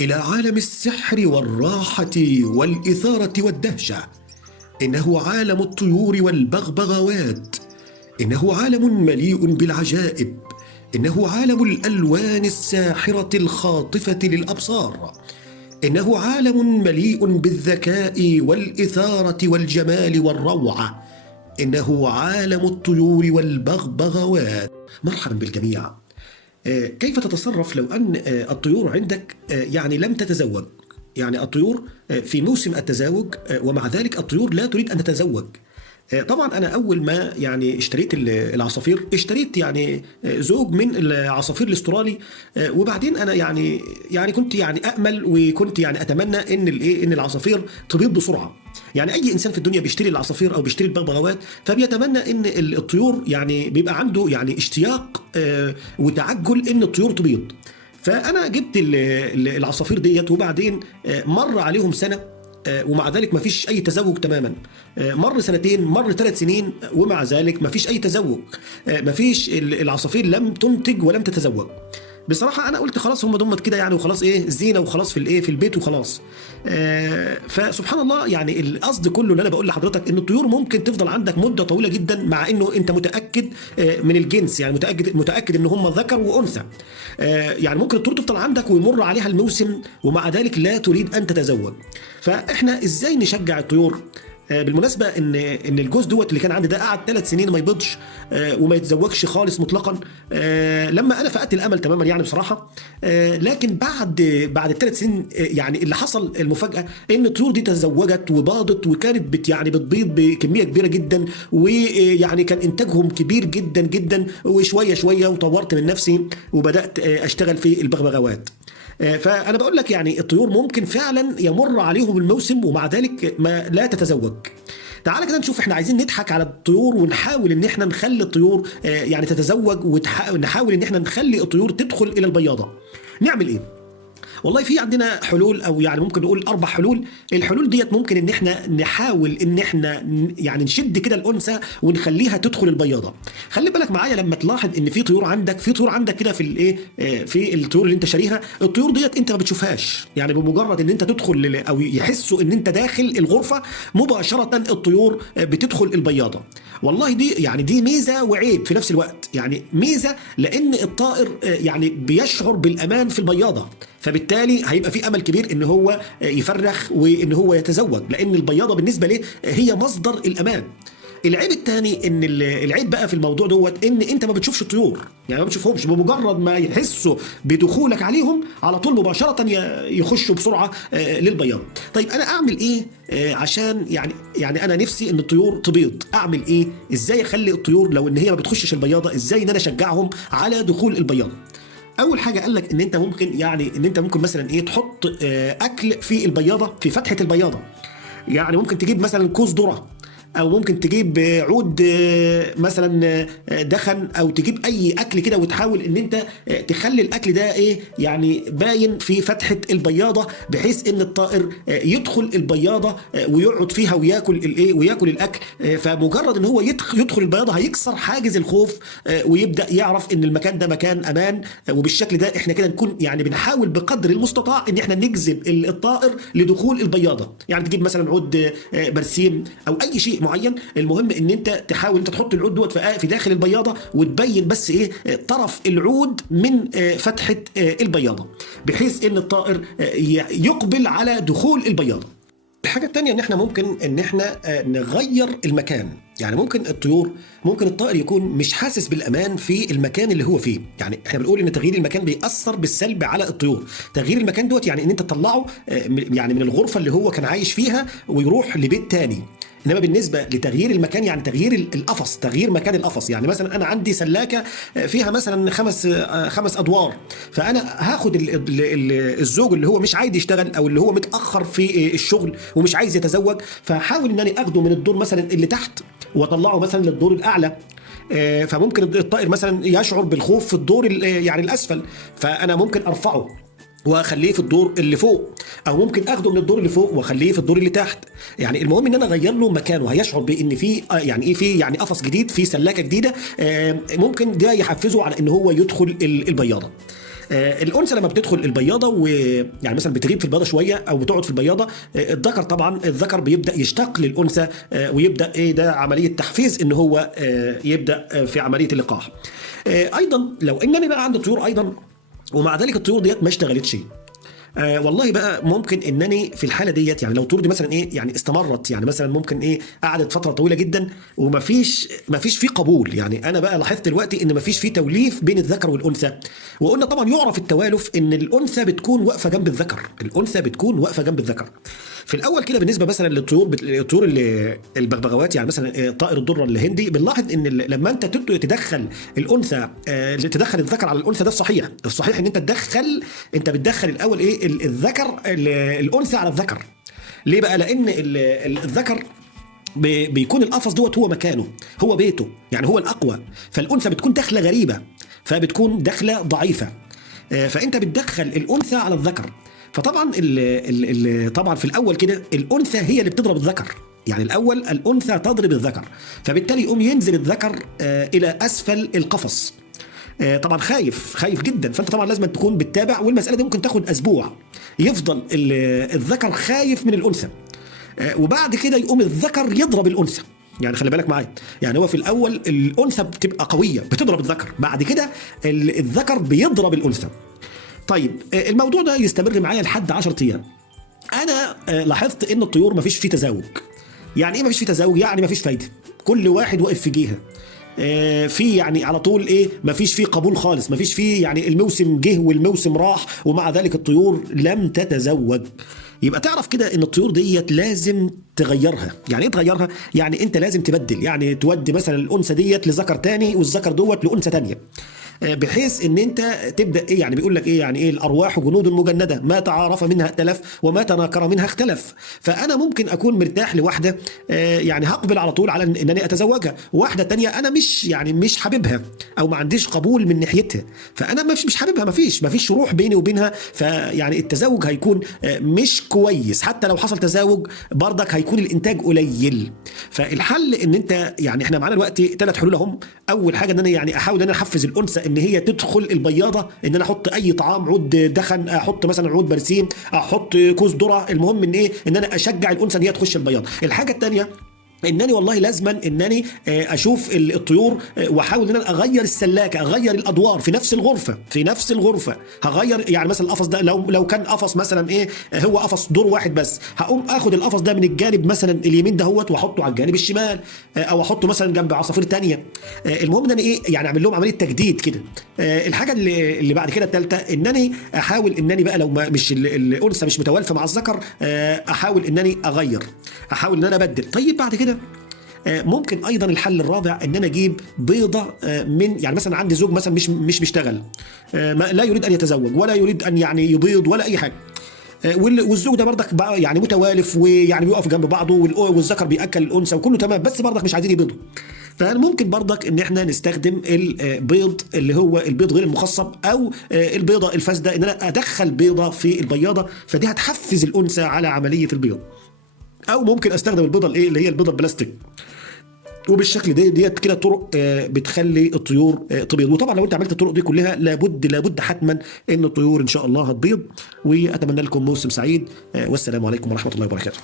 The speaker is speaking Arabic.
إلى عالم السحر والراحة والإثارة والدهشة. إنه عالم الطيور والبغبغاوات. إنه عالم مليء بالعجائب. إنه عالم الألوان الساحرة الخاطفة للأبصار. إنه عالم مليء بالذكاء والإثارة والجمال والروعة. إنه عالم الطيور والبغبغاوات. مرحبا بالجميع. كيف تتصرف لو أن الطيور عندك يعني لم تتزوج؟ يعني الطيور في موسم التزاوج، ومع ذلك الطيور لا تريد أن تتزوج. طبعا أنا أول ما يعني اشتريت العصافير، اشتريت يعني زوج من العصافير الاسترالي. وبعدين أنا يعني كنت يعني أأمل وكنت يعني أتمنى إن العصافير تبيض بسرعة. يعني أي إنسان في الدنيا بيشتري العصافير أو بيشتري البغبغاوات فبيتمنى إن الطيور يعني بيبقى عنده يعني اشتياق وتعجل إن الطيور تبيض. فأنا جبت العصافير ديت، وبعدين مر عليهم سنة ومع ذلك ما فيش أي تزوج تماما. مر سنتين، مر 3 سنين، ومع ذلك ما فيش أي تزوج. ما فيش العصافير لم تنتج ولم تتزوج. بصراحة أنا قلت خلاص هم ضمت كده يعني، وخلاص زينة وخلاص في البيت وخلاص. فسبحان الله، يعني القصد كله اللي أنا بقول لحضرتك إن الطيور ممكن تفضل عندك مدة طويلة جدا، مع إنه أنت متأكد من الجنس، يعني متأكد إن هم ذكر وأنثى. يعني ممكن الطيور تفضل عندك ويمر عليها الموسم ومع ذلك لا تريد أن تتزوج. فإحنا إزاي نشجع الطيور؟ بالمناسبة ان الجوز دوت اللي كان عندي ده قعد 3 سنين ما يبيضش وما يتزوجش خالص مطلقا. لما انا فقدت الامل تماما يعني بصراحة. لكن بعد ال3 سنين يعني اللي حصل المفاجأة ان الطيور دي تزوجت وباضت، وكانت يعني بتبيض بكمية كبيرة جدا، ويعني كان انتاجهم كبير جدا جدا. وشوية شوية وطورت من نفسي وبدأت اشتغل في البغبغاوات. فأنا بقول لك يعني الطيور ممكن فعلا يمر عليهم الموسم ومع ذلك ما لا تتزوج. تعال كده نشوف، احنا عايزين نضحك على الطيور ونحاول ان احنا نخلي الطيور يعني تتزوج، ونحاول ان احنا نخلي الطيور تدخل الى البياضة. نعمل ايه؟ والله في عندنا حلول، او يعني ممكن نقول 4 حلول. الحلول ديت ممكن ان احنا نحاول ان احنا يعني نشد كده الانثى ونخليها تدخل البياضه. خلي بالك معايا لما تلاحظ ان في طيور عندك كده في الطيور اللي انت شاريها. الطيور ديت انت ما بتشوفهاش، يعني بمجرد ان انت تدخل او يحسوا ان انت داخل الغرفه مباشره الطيور بتدخل البياضه. والله دي ميزه وعيب في نفس الوقت. يعني ميزه لان الطائر يعني بيشعر بالامان في البياضه، فبالتالي هيبقى في امل كبير ان هو يفرخ وان هو يتزوج، لان البياضه بالنسبه له هي مصدر الامان. العيب الثاني ان العيب بقى في الموضوع دوت ان انت ما بتشوفش الطيور، يعني ما بتشوفهمش. بمجرد ما يحسوا بدخولك عليهم على طول مباشره يخشوا بسرعه للبياض. طيب انا اعمل ايه عشان يعني انا نفسي ان الطيور تبيض؟ اعمل ايه؟ ازاي اخلي الطيور لو ان هي ما بتخشش البياضه، ازاي ان انا اشجعهم على دخول البياضه؟ اول حاجه قال لك ان انت ممكن مثلا تحط اكل في البياضه، في فتحه البياضه. يعني ممكن تجيب مثلا كوز ذره، او ممكن تجيب عود مثلا دخن، او تجيب اي اكل كده وتحاول ان انت تخلي الاكل ده يعني باين في فتحه البياضه، بحيث ان الطائر يدخل البياضه ويقعد فيها وياكل الاكل. فمجرد ان هو يدخل البياضه هيكسر حاجز الخوف ويبدا يعرف ان المكان ده مكان امان. وبالشكل ده احنا كده نكون يعني بنحاول بقدر المستطاع ان احنا نجذب الطائر لدخول البياضه. يعني تجيب مثلا عود برسيم او اي شيء معين. المهم ان انت تحاول انت تحط العود دوت في داخل البياضه، وتبين بس طرف العود من فتحه البياضه، بحيث ان الطائر يقبل على دخول البياضه. الحاجة التانية ان احنا ممكن ان احنا نغير المكان. يعني ممكن الطائر يكون مش حاسس بالامان في المكان اللي هو فيه. يعني احنا بنقول ان تغيير المكان بيأثر بالسلب على الطيور. تغيير المكان دوت يعني ان انت تطلعه يعني من الغرفة اللي هو كان عايش فيها ويروح لبيت تاني. انما بالنسبه لتغيير المكان يعني تغيير القفص، تغيير مكان القفص. يعني مثلا انا عندي سلاكه فيها مثلا 5 ادوار، فانا هاخد الزوج اللي هو مش عايز يشتغل او اللي هو متاخر في الشغل ومش عايز يتزوج، فهحاول ان انا اخده من الدور مثلا اللي تحت واطلعه مثلا للدور الاعلى. فممكن الطائر مثلا يشعر بالخوف في الدور يعني الاسفل، فانا ممكن ارفعه واخليه في الدور اللي فوق، او ممكن اخده من الدور اللي فوق واخليه في الدور اللي تحت. يعني المهم ان انا اغير له مكانه، هيشعر بان في في قفص جديد، في سلاكه جديده. ممكن ده يحفزه على ان هو يدخل البياضه. الانثى لما بتدخل البياضه ويعني مثلا بتغيب في البياضه شويه او بتقعد في البياضه، الذكر طبعا الذكر بيبدا يشتاق للانثى، ويبدا ايه ده عمليه تحفيز ان هو يبدا في عمليه اللقاح. ايضا لو انني بقى عندي طيور ايضا ومع ذلك الطيور ديت ما اشتغلتش، والله بقى ممكن انني في الحاله ديت يعني لو الطيور دي مثلا ايه يعني استمرت، يعني مثلا ممكن ايه قعدت فتره طويله جدا ومفيش فيه قبول، يعني انا بقى لاحظت دلوقتي ان مفيش فيه توليف بين الذكر والانثى. وقلنا طبعا يعرف التوالف ان الانثى بتكون واقفه جنب الذكر، الانثى بتكون واقفه جنب الذكر في الاول كده. بالنسبه مثلا للطيور الطيور اللي البغبغاوات، يعني مثلا طائر الدره الهندي، بنلاحظ ان لما انت تدخل الانثى تدخل الذكر على الانثى، ده الصحيح، الصحيح ان انت بتدخل الاول ايه الذكر الانثى على الذكر. ليه بقى؟ لان الذكر بيكون القفص دوت هو مكانه، هو بيته، يعني هو الاقوى، فالانثى بتكون داخله غريبه، فبتكون داخله ضعيفه، فانت بتدخل الانثى على الذكر. فطبعا طبعا في الاول كده الانثى هي اللي بتضرب الذكر، يعني الاول الانثى تضرب الذكر، فبالتالي يقوم ينزل الذكر الى اسفل القفص. طبعا خايف جدا، فانت طبعا لازم تكون بتتابع، والمساله دي ممكن تاخد اسبوع، يفضل الذكر خايف من الانثى، وبعد كده يقوم الذكر يضرب الانثى. يعني خلي بالك معايا، يعني هو في الاول الانثى بتبقى قويه بتضرب الذكر، بعد كده الذكر بيضرب الانثى. طيب الموضوع ده يستمر معايا لحد 10 ايام. انا لاحظت ان الطيور مفيش فيه تزاوج. يعني ايه مفيش فيه تزاوج؟ يعني مفيش فايده، كل واحد واقف في جهه، في يعني على طول ايه مفيش فيه قبول خالص، مفيش فيه يعني الموسم جه والموسم راح ومع ذلك الطيور لم تتزوج. يبقى تعرف كده ان الطيور ديت لازم تغيرها. يعني ايه تغيرها؟ يعني انت لازم تبدل، يعني تودي مثلا الانثى ديت لذكر تاني والذكر دوت لانثى تانيه، بحيث ان انت تبدا ايه يعني بيقول لك ايه يعني ايه الارواح جنود مجنده ما تعارف منها ائتلف وما تناكر منها اختلف. فانا ممكن اكون مرتاح لواحده يعني هقبل على طول على انني اتزوجها، واحده تانية انا مش حاببها او ما عنديش قبول من ناحيتها، فانا مش حاببها، مفيش روح بيني وبينها، فيعني التزاوج هيكون مش كويس. حتى لو حصل تزاوج برضك هيكون الانتاج قليل. فالحل ان انت يعني احنا معانا دلوقتي 3 حلول اهم. اول حاجه ان انا يعني احاول ان انا احفز الانثى ان هي تدخل البياضه، ان انا احط اي طعام، عود دخن، احط مثلا عود برسيم، احط كوز ذره، المهم ان ايه ان انا اشجع الانثى ان هي تخش البياضه. الحاجه الثانيه انني والله لازما انني اشوف الطيور واحاول ان انا اغير السلاكه، اغير الادوار في نفس الغرفه هغير. يعني مثلا القفص ده لو كان قفص مثلا ايه هو قفص دور واحد بس، هقوم اخد القفص ده من الجانب مثلا اليمين دهوت واحطه على الجانب الشمال، او احطه مثلا جنب عصافير تانية. المهم ان انا ايه يعني اعمل لهم عمليه تجديد كده. الحاجه اللي بعد كده الثالثه انني احاول انني بقى لو ما مش الانثى مش متوالفه مع الذكر، احاول انني احاول ان انا ابدل. طيب بعد كده ممكن ايضا الحل الرابع ان انا اجيب بيضه من يعني مثلا عندي زوج مثلا مش بيشتغل، لا يريد ان يتزوج ولا يريد ان يعني يبيض ولا اي حاجه، والزوج ده برضك يعني متوالف ويعني بيقف جنب بعضه والذكر بياكل الانثى وكله تمام، بس برضك مش عايزين يبيضوا. فممكن برضك ان احنا نستخدم البيض اللي هو البيض غير المخصب او البيضه الفاسده، ان انا ادخل بيضه في البياضه، فدي هتحفز الانثى على عمليه البيض. او ممكن استخدم البيضه اللي هي البيضه البلاستيك، وبالشكل ديت كده طرق بتخلي الطيور تبيض. وطبعا لو انت عملت الطرق دي كلها لابد حتما ان الطيور ان شاء الله هتبيض. واتمنى لكم موسم سعيد، والسلام عليكم ورحمه الله وبركاته.